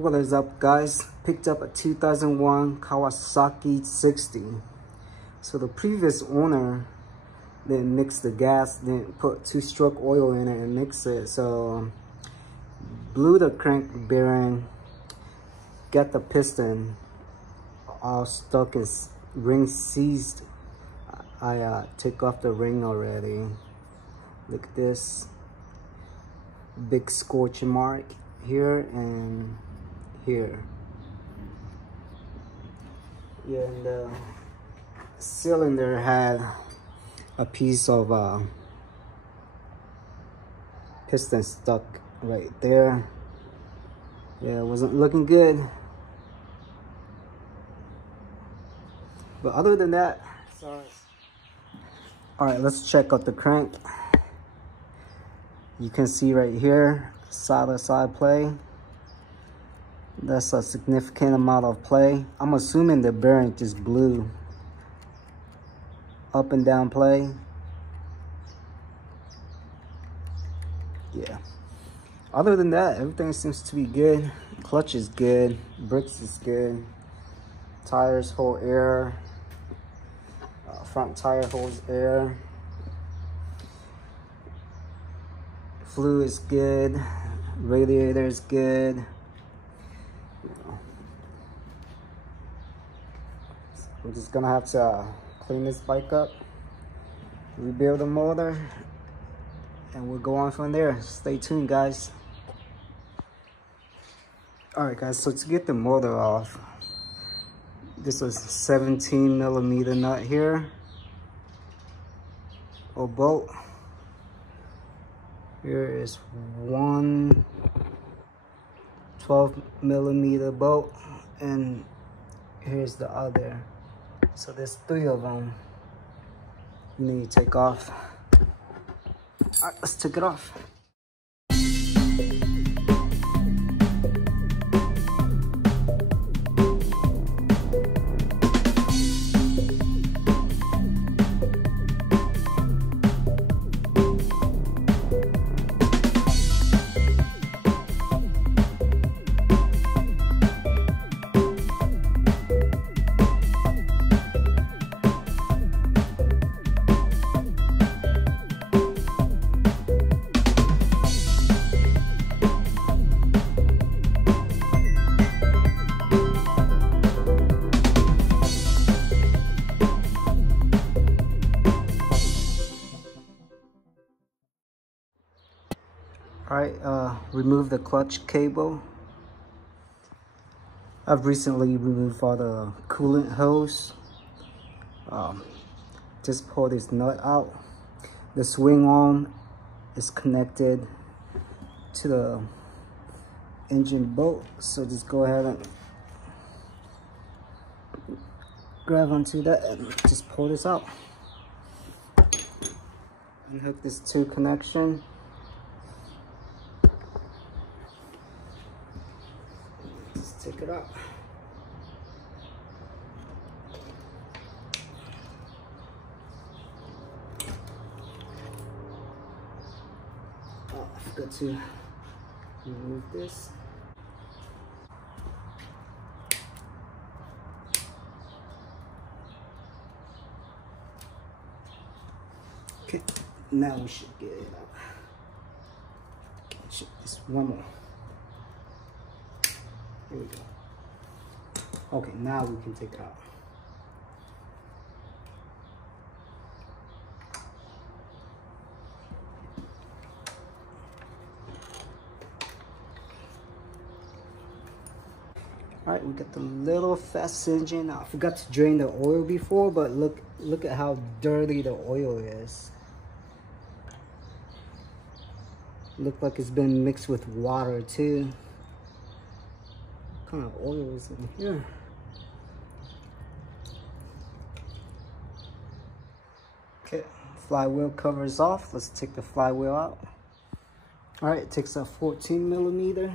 What is up, guys? Picked up a 2001 Kawasaki Kx60. So the previous owner didn't mix the gas, didn't put two-stroke oil in it and mix it, so blew the crank bearing, got the piston all stuck and ring seized. I took off the ring already. Look at this big scorch mark here and here. Yeah, and the cylinder had a piece of piston stuck right there. Yeah, it wasn't looking good. But other than that, sorry. All right, let's check out the crank. You can see right here, side-to-side play. That's a significant amount of play. I'm assuming the bearing just blew. Up and down play. Yeah. Other than that, everything seems to be good. Clutch is good. Brakes is good. Tires hold air. Front tire holds air. Fluid is good. Radiator is good. I'm just gonna have to clean this bike up, rebuild the motor, and we'll go on from there. Stay tuned, guys. All right, guys, so to get the motor off, this is 17mm nut here, or bolt. Here is one 12mm bolt, and here's the other. So there's 3 of them you need to take off. All right, let's take it off. Alright, remove the clutch cable. I've recently removed all the coolant hose. Just pull this nut out. The swing arm is connected to the engine bolt, so just go ahead and grab onto that and just pull this out. Unhook this 2 connection. Take it out. Oh, I forgot to remove this. Okay, now we should get it out. Just one more. Here we go. Okay, now we can take it out. All right, we got the little fast engine. I forgot to drain the oil before, but look at how dirty the oil is. Look like it's been mixed with water too. What kind of oil is in here? Okay, flywheel cover is off. Let's take the flywheel out. All right, it takes a 14mm.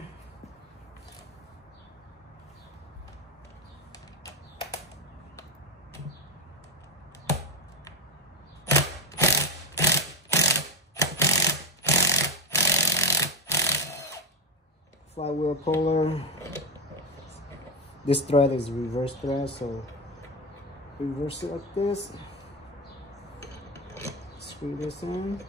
Flywheel puller. This thread is reverse thread, so reverse it like this. Screw this in.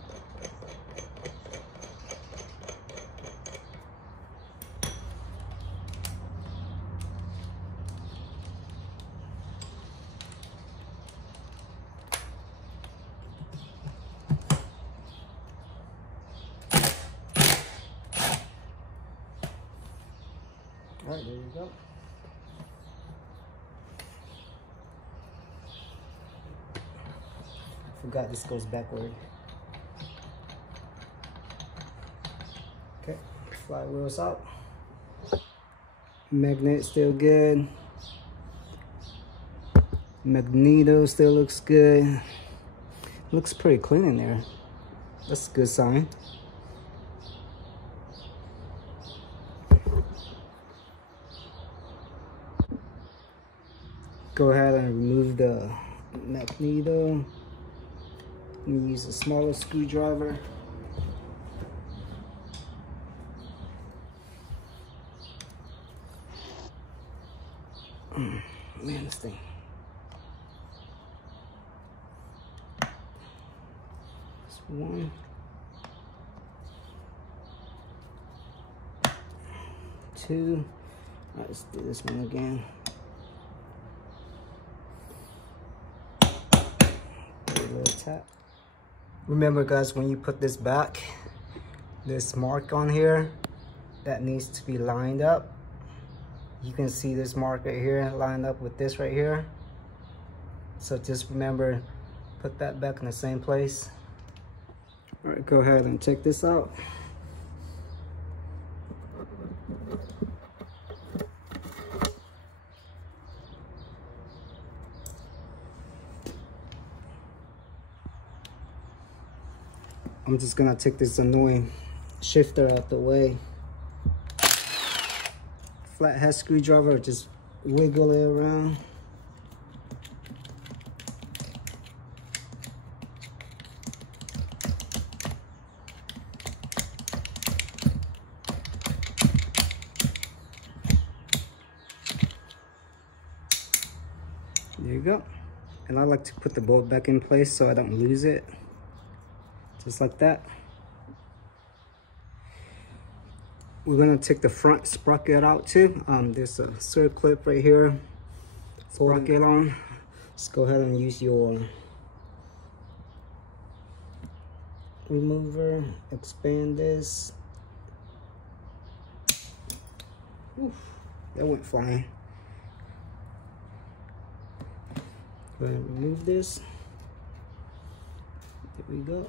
All right, there you go. Forgot this goes backward. Okay, flywheel's out. Magnet still good. Magneto still looks good. Looks pretty clean in there. That's a good sign. Go ahead and remove the magneto. And use a smaller screwdriver. Man, this thing. This one. Two. All right, let's do this one again. A little tap. Remember guys, when you put this back, this mark on here, that needs to be lined up. You can see this mark right here lined up with this right here. So just remember, put that back in the same place. All right, go ahead and check this out. I'm just gonna take this annoying shifter out the way. Flathead screwdriver, just wiggle it around. There you go. And I like to put the bolt back in place so I don't lose it. Just like that. We're gonna take the front sprocket out too. There's a circle clip right here. Sprocket on. Let's go ahead and use your remover. Expand this. Oof, that went flying. Go ahead and remove this. There we go.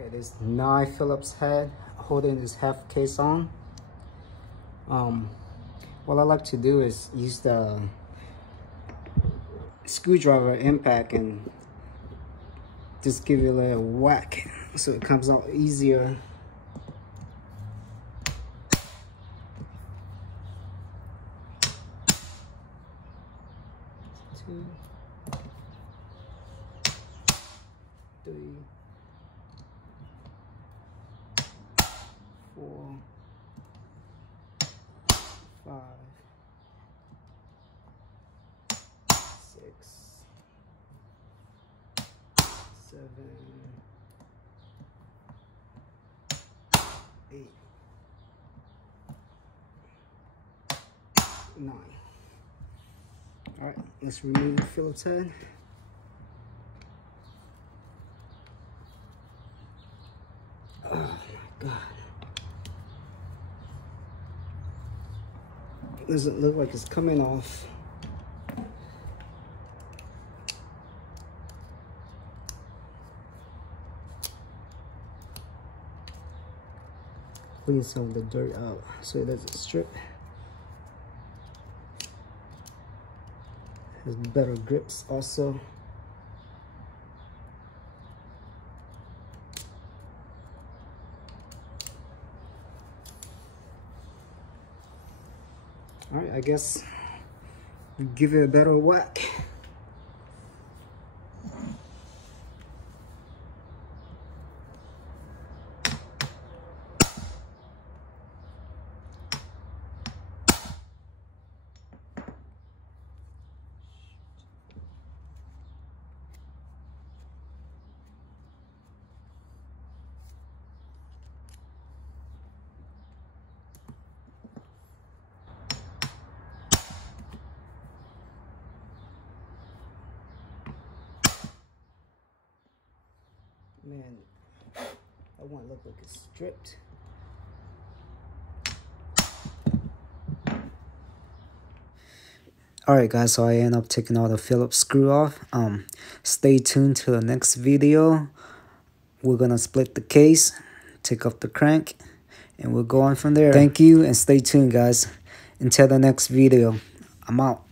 Okay, this 9 Phillips head holding this half case on. What I like to do is use the screwdriver impact and just give it a little whack so it comes out easier. Two, three, 4, 5, 6, 7, 8, 9. All right, let's remove the Phillips head. Oh my God. Doesn't look like it's coming off. Clean some of the dirt out so it doesn't strip. Has better grips also. All right, I guess we give it a better whack. Man, that one look like it's stripped. Alright guys, so I end up taking all the Phillips screw off. Stay tuned to the next video. We're gonna split the case, take off the crank, and we'll go on from there. Thank you and stay tuned guys. Until the next video, I'm out.